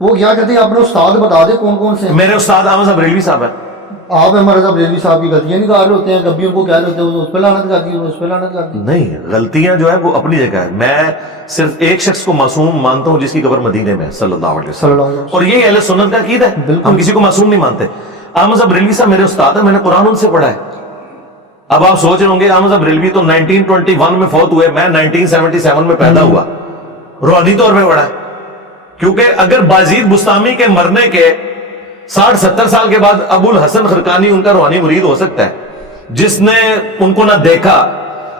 وہ کیا کہتے ہیں اپنے استاد بتا دیں کون کون سے ہیں. میرے استاد احمد صاحب بریلوی صاحب ہیں. آپ احمد رضا بریلوی صاحب کی غلطیاں نکال رہے ہوتے ہیں, کبھی ان کو کہہ رہے ہوتے ہیں اس پہ لعنت کر دی, اس پہ لعنت کر دی. نہیں, غلطیاں جو ہے وہ اپنی جگہ ہے. میں صرف ایک شخص کو معصوم مانتا ہوں جس کی قبر مدینے میں صلی اللہ علیہ صلی وسلم, اللہ علیہ وسلم. اور یہ اہل سنت کا عقیدہ ہے. بالکل. ہم کسی کو معصوم نہیں مانتے. احمد صاحب بریلوی صاحب میرے استاد ہیں, میں نے قرآن ان سے پڑھا ہے. اب آپ سوچ رہے ہوں گے احمد صاحب بریلوی تو 1921 میں فوت ہوئے, میں 1977 میں پیدا ہوا, روحانی طور پہ پڑھا ہے. کیونکہ اگر بازید بستامی کے مرنے کے 60-70 سال کے بعد ابو الحسن خرقانی ان کا روحانی مرید ہو سکتا ہے, جس نے ان کو نہ دیکھا,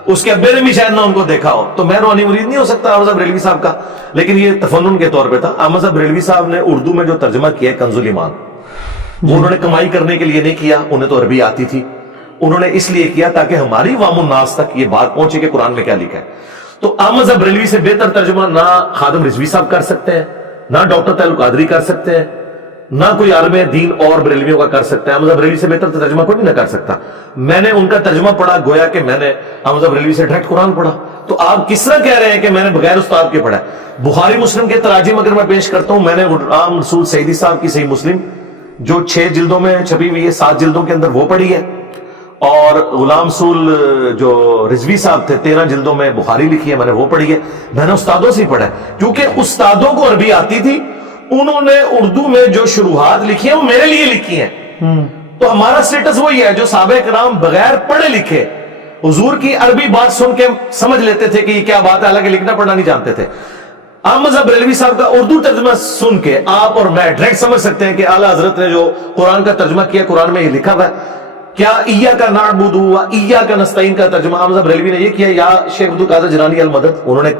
اس کے ابے نے بھی شاید نہ ان کو دیکھا ہو, تو میں روحانی مرید نہیں ہو سکتا احمد صاحب بریلوی صاحب کا. لیکن یہ تفنن کے طور پہ تھا. احمد صاحب بریلوی صاحب نے اردو میں جو ترجمہ کیا ہے کنز الایمان, وہ انہوں نے کمائی کرنے کے لیے نہیں کیا, انہیں تو عربی آتی تھی. انہوں نے اس لیے کیا تاکہ ہماری عوام الناس تک یہ بات پہنچے کہ قرآن میں کیا لکھا ہے. تو احمد صاحب بریلوی سے بہتر ترجمہ نہ خادم رضوی صاحب کر سکتے ہیں, نہ ڈاکٹر تعلق قادری کر سکتے ہیں, نہ کوئی عالم دین اور بریلویوں کا کر سکتا ہے. احمد صاحب بریلوی سے بہتر ترجمہ کوئی بھی نہ کر سکتا. میں نے ان کا ترجمہ پڑھا گویا کہ میں نے احمد صاحب بریلوی سے ڈائریکٹ قرآن پڑھا. تو آپ کس طرح کہہ رہے ہیں کہ میں نے بغیر استاد کے پڑھا ہے؟ بخاری مسلم کے تراجم اگر میں پیش کرتا ہوں, میں نے غلام رسول سعیدی صاحب کی صحیح مسلم جو 6 جلدوں میں چھپی ہوئی ہے, 7 جلدوں کے اندر, وہ پڑھی ہے. اور غلام رسول جو رضوی صاحب تھے 13 جلدوں میں بخاری لکھی ہے, میں نے وہ پڑھی ہے. میں نے استادوں سے ہی پڑھا ہے, کیونکہ استادوں کو عربی آتی تھی, انہوں نے اردو میں جو شروحات لکھی ہیں وہ میرے لیے لکھی ہیں. تو ہمارا سٹیٹس وہی ہے جو صحابہ کرام بغیر پڑھے لکھے حضور کی عربی بات سن کے سمجھ لیتے تھے کہ یہ کیا بات ہے, حالانکہ لکھنا پڑھنا نہیں جانتے تھے. احمد صاحب بریلوی صاحب کا اردو ترجمہ سن کے آپ اور میں ڈائریکٹ سمجھ سکتے ہیں کہ اعلیٰ حضرت نے جو قرآن کا ترجمہ کیا, قرآن میں یہ لکھا ہوا ہے. کیا ایاک نعبد و ایاک نستعین کا ترجمہ احمد صاحب بریلوی نے یہ کیا, یا شیخ عبد القادر جیلانی المدد انہوں نے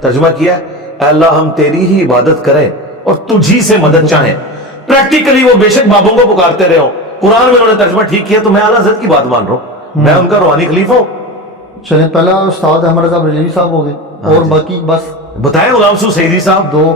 ترجمہ کیا ہے, اے اللہ ہم تیری ہی عبادت کریں اور تجھی سے مدد چاہیں. پریکٹیکلی وہ بے شک بابوں کو پکارتے رہے ہوں, قرآن میں انہوں نے ترجمہ ٹھیک کیا, تو میں اعلیٰ حضرت کی بات مان رہا ہوں, میں ان کا روحانی خلیفہ ہوں. چلیں, پہلا استاد احمد رضا بریلوی صاحب ہو گئے, اور باقی بس بتائیں. غلام رسول سعیدی صاحب 2,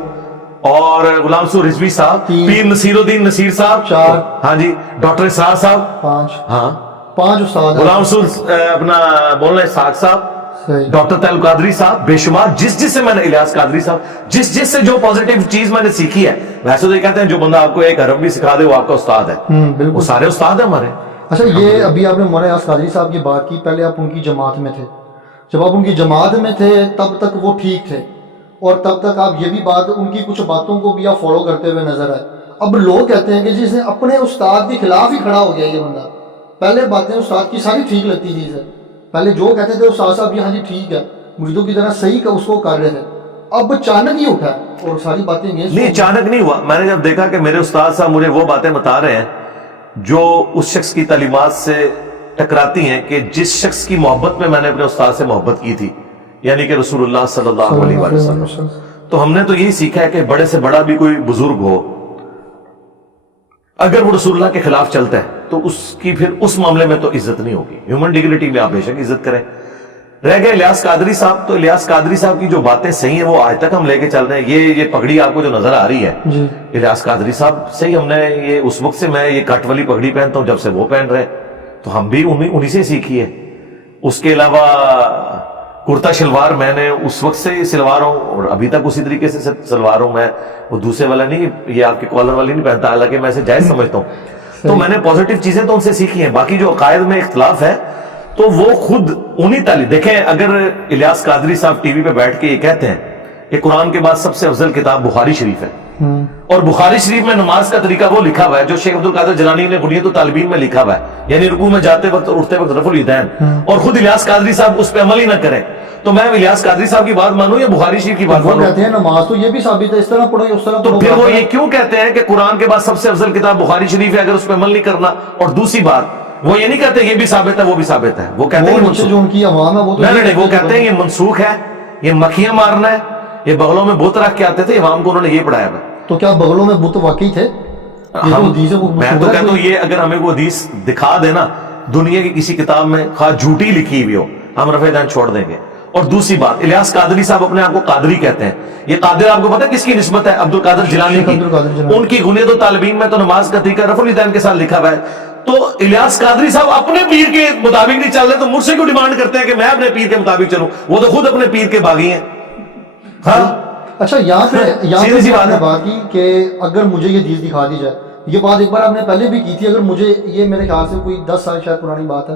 اور غلام رسول رضوی صاحب 3, پیر نصیر الدین نصیر صاحب 4, ہاں جی, ڈاکٹر اسرار صاحب 5, ہاں, 5 استاد. غلام رسول اپنا بولنا اسحاق صاحب, صحیح. ڈاکٹر تعلق قادری صاحب, بے شمار جس سے میں نے, الیاس قادری صاحب, جس سے جو پازیٹیو چیز میں نے سیکھی ہے. ویسے تو یہ کہتے ہیں جو بندہ آپ کو ایک حرف بھی سکھا دے وہ آپ کا استاد ہے. بالکل, وہ سارے استاد ہیں ہمارے. اچھا, یہ ابھی آپ نے مولانا الیاس قادری صاحب کی بات کی, پہلے آپ ان کی جماعت میں تھے. جب آپ ان کی جماعت میں تھے تب تک وہ ٹھیک تھے, اور تب تک آپ یہ بھی بات, ان کی کچھ باتوں کو بھی آپ فالو کرتے ہوئے نظر آئے. اب لوگ کہتے ہیں کہ جس نے اپنے استاد کے خلاف ہی کھڑا ہو گیا یہ بندہ. پہلے باتیں استاد کی ساری ٹھیک لگتی تھی سر, پہلے جو کہتے تھے استاد صاحب ہاں جی ٹھیک ہے, مریدوں کی طرح صحیح کا اس کو کر رہے تھے. اب اچانک ہی اٹھا اور ساری باتیں نہیں, اچانک نہیں ہوا. میں نے جب دیکھا کہ میرے استاد صاحب مجھے وہ باتیں بتا رہے ہیں جو اس شخص کی تعلیمات سے ٹکراتی ہیں, کہ جس شخص کی محبت میں نے اپنے استاد سے محبت کی تھی, یعنی کہ رسول اللہ صلی اللہ علیہ وسلم, تو ہم نے تو یہی سیکھا ہے کہ بڑے سے بڑا بھی کوئی بزرگ ہو, اگر وہ رسول اللہ کے خلاف چلتا ہے تو اس کی پھر اس معاملے میں تو عزت نہیں ہوگی. ہیومن ڈگنیٹی میں آپ بے شک عزت کریں. رہ گئے الیاس قادری صاحب, تو الیاس قادری صاحب کی جو باتیں صحیح ہیں وہ آج تک ہم لے کے چل رہے ہیں. یہ پگڑی آپ کو جو نظر آ رہی ہے, الیاس قادری صاحب سے ہی ہم نے یہ, اس وقت سے میں یہ کٹ والی پگڑی پہنتا ہوں جب سے وہ پہن رہے, تو ہم بھی انہی سے سیکھی ہے. اس کے علاوہ کرتا شلوار میں نے اس وقت سے سلوار ہوں, اور ابھی تک اسی طریقے سے سلوار ہوں. میں وہ دوسرے والا نہیں, یہ آپ کے کالر والی نہیں پہنتا, حالانکہ میں اسے جائز سمجھتا ہوں. تو میں نے پازیٹیو چیزیں تو ان سے سیکھی ہیں. باقی جو عقائد میں اختلاف ہے تو وہ خود انہی تعلیم. دیکھیں, اگر الیاس قادری صاحب ٹی وی پہ بیٹھ کے یہ کہتے ہیں کہ قرآن کے بعد سب سے افضل کتاب بخاری شریف ہے, اور بخاری شریف میں نماز کا طریقہ وہ لکھا ہوا ہے جو شیخ عبد القادر جیلانی نے بنیت الطالبین میں لکھا ہوا ہے, یعنی رکوع میں جاتے وقت اور اٹھتے وقت رفع الیدین, اور خود الیاس قادری صاحب اس پہ عمل ہی نہ کریں, تو میں الیاس قادری صاحب کی بات مانوں یا بخاری شریف کی بات مانوں؟ کہتے ہیں نماز تو یہ بھی ثابت ہے, اس طرح پڑھو اس طرح تو پھر وہ یہ کیوں کہتے ہیں کہ قرآن کے بعد سب سے افضل کتاب بخاری شریف ہے اگر اس پہ عمل نہیں کرنا؟ اور دوسری بات, وہ یہ نہیں کہتے یہ بھی ثابت ہے وہ بھی ثابت ہے, وہ کہتے ہیں جو ان کی عوام ہے وہ نہیں, وہ کہتے ہیں یہ منسوخ ہے, یہ مکھیاں مارنا ہے, یہ بغلوں میں بت رکھ کے آتے تھے, عوام کو انہوں نے یہ پڑھایا ہے. تو کیا بغلوں میں بت واقعی تھے؟ میں تو کہتا ہوں یہ اگر ہمیں وہ حدیث دکھا دینا دنیا کی کسی کتاب میں, خواہ جھوٹی لکھی ہوئی ہو, ہم رفع دین چھوڑ دیں گے. اور دوسری بات, الیاس قادری صاحب اپنے آپ کو قادری کہتے ہیں. یہ قادر آپ کو پتہ ہے کس کی نسبت ہے؟ عبد القادر جیلانی کی. ان کی غنیت الطالبین میں تو نماز کا طریقہ رفع الیدین کے ساتھ لکھا ہوا ہے. تو الیاس قادری صاحب اپنے پیر کے مطابق نہیں چل رہے, تو مجھ سے کیوں ڈیمانڈ کرتے ہیں کہ میں اپنے پیر کے مطابق چلوں؟ وہ تو خود اپنے پیر کے باغی ہیں. ہاں, اچھا یہاں پہ سیدھی سی بات ہے. بات کی کہ اگر مجھے یہ چیز دکھا دی جائے, یہ بات ایک بار آپ نے پہلے بھی کی تھی, اگر مجھے یہ میرے خیال سے کوئی 10 سال شاید پرانی بات ہے,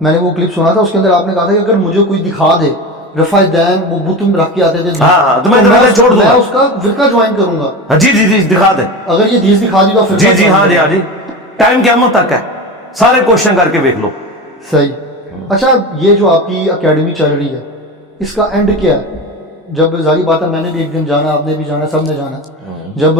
میں نے وہ کلپ سنا تھا, اس کے اندر آپ نے کہا تھا کہ اگر مجھے کوئی دکھا دے رفع دین وہ بت رکھ کے آتے تھے, ہاں تو میں چھوڑ دوں میں گا, اس کا فرقہ جوائن کروں گا. جی جی جی دکھا دیں, اگر یہ چیز دکھا دی تو فرقہ جی جی join ہاں جی ہاں جی, ٹائم قیامت تک ہے, سارے کوشچن کر کے دیکھ لو. صحیح. اچھا یہ جو آپ کی اکیڈمی چل رہی ہے اس کا اینڈ کیا ہے؟ جب ظاہری بات ہے میں نے بھی ایک دن جانا, آپ نے بھی جانا, سب نے جانا, جب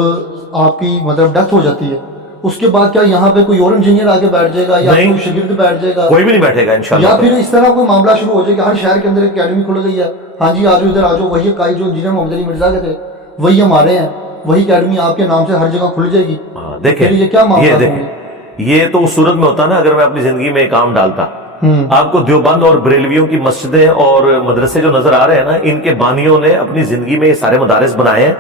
آپ کی مطلب ڈیتھ ہو جاتی ہے اس کے بعد کیا یہاں پہ کوئی اور انجینئر آگے بیٹھ جائے گا یا نہیں, کوئی شاگرد بیٹھ جائے گا, کوئی بھی نہیں بیٹھے گا انشاءاللہ, یا پھر اس طرح کوئی معاملہ شروع ہو جائے کہ ہر شہر کے اندر ایک اکیڈمی کھل گئی ہے, ہاں جی آجو ادھر آجو, وہی قائد جو انجینئر محمد علی مرزا کے تھے وہی ہمارے ہیں, وہی اکیڈمی آپ کے نام سے ہر جگہ کھل جائے گی. دیکھیں یہ کیا معاملہ یہ دیکھیں, یہ تو اس صورت میں ہوتا نا اگر میں اپنی زندگی میں ایک کام ڈالتا. آپ کو دیوبند اور بریلویوں کی مسجدیں اور مدرسے جو نظر آ رہے ہیں نا, ان کے بانیوں نے اپنی زندگی میں یہ سارے مدارس بنائے ہیں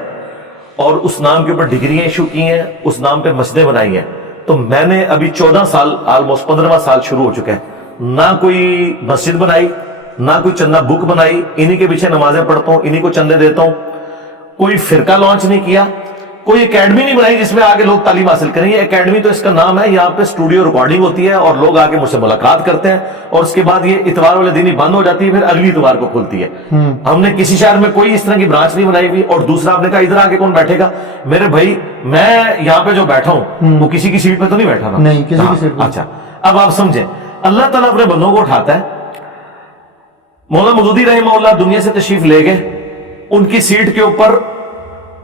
اور اس نام کے اوپر ڈگریاں ایشو کی ہیں, اس نام پہ مسجدیں بنائی ہیں. تو میں نے ابھی 14 سال, آلموسٹ 15واں سال شروع ہو چکا ہے, نہ کوئی مسجد بنائی نہ کوئی چندہ بک بنائی, انہی کے پیچھے نمازیں پڑھتا ہوں, انہی کو چندے دیتا ہوں. کوئی فرقہ لانچ نہیں کیا, کوئی اکیڈمی نہیں بنائی جس میں آگے لوگ تعلیم حاصل کریں. یہ اکیڈمی تو اس کا نام ہے, یہاں پہ اسٹوڈیو ریکارڈنگ ہوتی ہے اور لوگ آگے مجھ سے ملاقات کرتے ہیں اور اس کے بعد یہ اتوار والے دن ہی بند ہو جاتی ہے, پھر اگلی اتوار کو کھلتی ہے. ہم نے کسی شہر میں کوئی اس طرح کی برانچ نہیں بنائی ہوئی. اور دوسرا آپ نے کہا ادھر آگے کون بیٹھے گا, میرے بھائی میں یہاں پہ جو بیٹھا ہوں وہ کسی کی سیٹ پہ تو نہیں بیٹھا نا, نہیں کسی کی سیٹ پہ. اچھا اب آپ سمجھیں, اللہ تعالیٰ اپنے بندوں کو اٹھاتا ہے. مولانا مودودی رحمہ اللہ دنیا سے تشریف لے گئے, ان کی سیٹ کے اوپر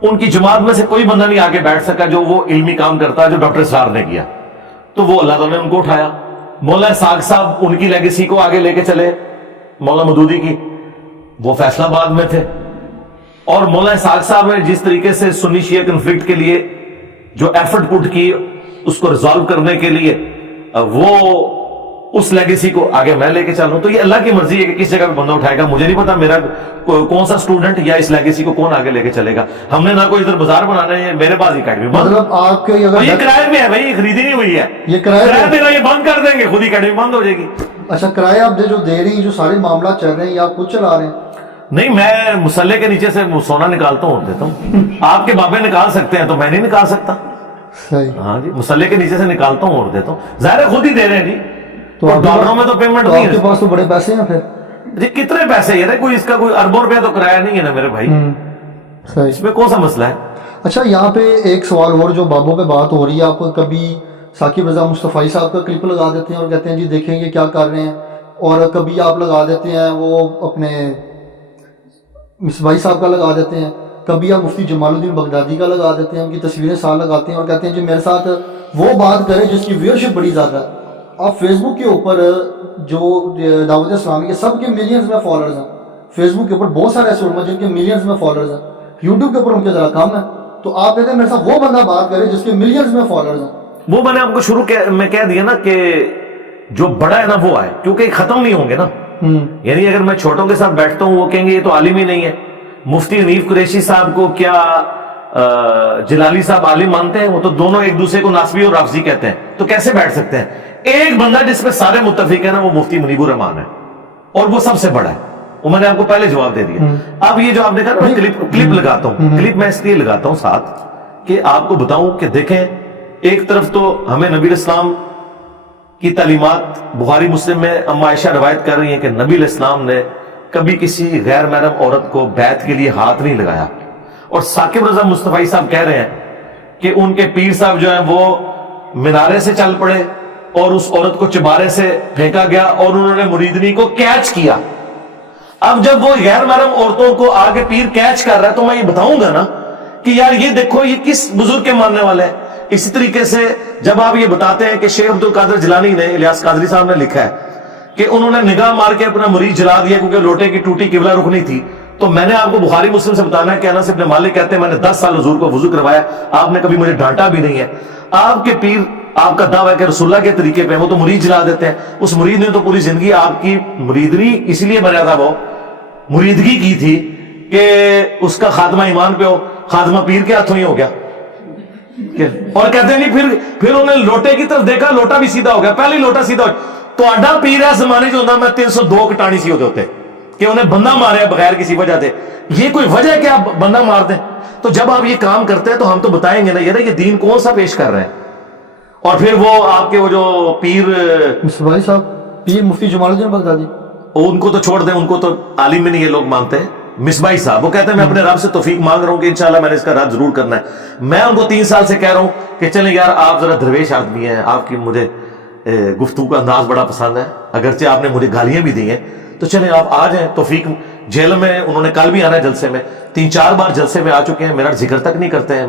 ان کی جماعت میں سے کوئی بندہ نہیں آگے بیٹھ سکا جو وہ علمی کام کرتا جو ڈاکٹر اسرار نے کیا, تو وہ اللہ تعالیٰ نے ان کو اٹھایا. مولانا اسحاق صاحب ان کی لیگیسی کو آگے لے کے چلے, مولانا مودودی کی, وہ فیصلہ آباد میں تھے, اور مولانا اسحاق صاحب نے جس طریقے سے سنی شیعہ کنفلکٹ کے لیے جو ایفرٹ پٹ کی اس کو ریزالو کرنے کے لیے, وہ اس لیگیسی کو آگے میں لے کے چلوں. تو یہ اللہ کی مرضی ہے کہ کس جگہ پہ بندہ اٹھائے گا, مجھے نہیں پتا میرا کون سا اسٹوڈنٹ یا اس لیگیسی کو کون آگے لے کے چلے گا. ہم نے نہ کوئی ادھر بازار بنانا ہے, میرے پاس اکیڈمی بند, مطلب آپ کے یہ کرائے پہ ہے بھائی, یہ خریدی نہیں ہوئی ہے, یہ کرایہ دینا, یہ بند کر دیں گے, خود ہی اکیڈمی بند ہو جائے گی. اچھا کرایہ آپ جو دے رہی ہیں, جو سارے معاملات چل رہے ہیں, یا آپ خود چلا رہے ہیں؟ نہیں, میں مسلح کے نیچے سے سونا نکالتا ہوں اور دیتا ہوں. آپ کے بابے نکال سکتے ہیں تو میں نہیں نکال سکتا. صحیح. ہاں جی, مسلح کے نیچے سے نکالتا ہوں اور دیتا ہوں, ظاہر ہے خود ہی دے رہے ہیں جی, تو ڈالروں میں تو پیمنٹ نہیں آپ کے ہے پاس تو بڑے پیسے ہیں پھر جی. کتنے پیسے یہ کوئی اس کا کوئی اربوں روپیہ تو کرایہ نہیں ہے نا میرے بھائی, صحیح. اس میں کون سا مسئلہ ہے. اچھا یہاں پہ ایک سوال اور جو بابوں پہ بات ہو رہی ہے, آپ کبھی ثاقب رضا مصطفی صاحب کا کلپ لگا دیتے ہیں اور کہتے ہیں جی دیکھیں یہ کیا کر رہے ہیں, اور کبھی آپ لگا دیتے ہیں وہ اپنے مصباحی صاحب کا لگا دیتے ہیں, کبھی آپ مفتی جمال الدین بغدادی کا لگا دیتے ہیں, ان کی تصویریں ساتھ لگاتے ہیں اور کہتے ہیں جی میرے ساتھ وہ بات کرے جس کی ویورشپ بڑی زیادہ ہے. آپ فیس بک کے اوپر جو دعوت اسلامی کے سب کے ملینز میں فالوورز ہیں, فیس بک کے اوپر بہت سارے ایسے علماء جن کے ملینز میں فالوورز ہیں, یوٹیوب کے اوپر ان کے ذرا کم ہے, تو آپ کہتے ہیں میرے ساتھ وہ بندہ بات کرے جس کے ملینز میں فالوورز ہیں. وہ میں نے آپ کو شروع میں کہہ دیا نا کہ جو بڑا ہے نا وہ آئے, کیونکہ ختم نہیں ہوں گے نا. یعنی اگر میں چھوٹوں کے ساتھ بیٹھتا ہوں وہ کہیں گے یہ تو عالم ہی نہیں ہے. مفتی حنیف قریشی صاحب کو کیا جلالی صاحب عالم مانتے ہیں؟ وہ تو دونوں ایک دوسرے کو ناسبی اور رافضی کہتے ہیں, تو کیسے بیٹھ سکتے ہیں؟ ایک بندہ جس پہ سارے متفق ہیں نا وہ مفتی منیب الرحمان ہے, اور وہ سب سے بڑا ہے. وہ میں نے آپ کو پہلے جواب دے دیا. اب یہ جو آپ نے کہا کلپ لگاتا ہوں, کلپ میں اس لیے لگاتا ہوں ساتھ کہ آپ کو بتاؤں کہ دیکھیں, ایک طرف تو ہمیں نبی اسلام کی تعلیمات بخاری مسلم میں اما عائشہ روایت کر رہی ہیں کہ نبی الاسلام نے کبھی کسی غیر محرم عورت کو بیعت کے لیے ہاتھ نہیں لگایا, اور ثاقب رضا مصطفی صاحب کہہ رہے ہیں کہ ان کے پیر صاحب جو ہیں وہ مینارے سے چل پڑے اور اس عورت کو چبارے سے پھینکا گیا اور انہوں نے مریدنی کو کیچ کیا. اب جب وہ غیر محرم عورتوں کو آگے پیر کیچ کر رہا ہے تو میں یہ بتاؤں گا نا کہ یار یہ دیکھو یہ کس بزرگ کے ماننے والے ہیں. اسی طریقے سے جب آپ یہ بتاتے ہیں کہ شیخ عبد القادر جیلانی نے, الیاس قادری صاحب نے لکھا ہے کہ انہوں نے نگاہ مار کے اپنا مرید جلا دیا کیونکہ لوٹے کی ٹوٹی قبلہ رخ نہیں تھی, تو میں نے آپ کو بخاری مسلم سے بتانا ہے کہ انس ابن مالک کہتے ہیں میں نے 10 سال حضور کو وضو کروایا, آپ نے کبھی مجھے ڈانٹا بھی نہیں ہے. آپ کے پیر آپ کا دعویٰ ہے کہ رسول اللہ کے طریقے پہ وہ تو مرید جلا دیتے ہیں. اس مرید نے تو پوری زندگی آپ کی مریدنی اس لیے بنایا تھا, وہ مریدگی کی تھی کہ اس کا خاتمہ ایمان پہ ہو, خاتمہ پیر کے ہاتھوں ہی ہو گیا. اور کہتے ہیں نہیں پھر انہوں نے لوٹے کی طرف دیکھا, لوٹا بھی سیدھا ہو گیا, پہلے لوٹا سیدھا ہو. تو اڈا پیر ہے زمانے جو ہوتا میں 302 کٹانی سی ہوتے کہ انہیں بندہ مارے بغیر کسی وجہ سے. یہ کوئی وجہ ہے کہ آپ بندہ مار دیں؟ تو جب آپ یہ کام کرتے ہیں تو ہم تو بتائیں گے نا یار یہ دین کون سا پیش کر رہے ہیں. اور پھر وہ آپ کے وہ جو پیر مصباحی صاحب پیر مفتی جمال الدین بغدادی، ان کو تو چھوڑ دیں، ان کو تو عالم میں نہیں یہ لوگ مانتے ہیں. مصباحی صاحب وہ کہتے ہیں میں اپنے رب سے توفیق مانگ رہا ہوں کہ انشاءاللہ میں نے اس کا رد ضرور کرنا ہے. میں ان کو 3 سال سے کہہ رہا ہوں کہ چلیں یار آپ ذرا درویش آدمی ہیں، آپ کی مجھے گفتگو کا انداز بڑا پسند ہے، اگرچہ آپ نے مجھے گالیاں بھی دی ہیں، تو چلیں آپ آ جائیں. توفیق جیل میں انہوں نے کل بھی آنا ہے جلسے میں، 3-4 بار جلسے میں آ چکے ہیں، میرا ذکر تک نہیں کرتے ہیں.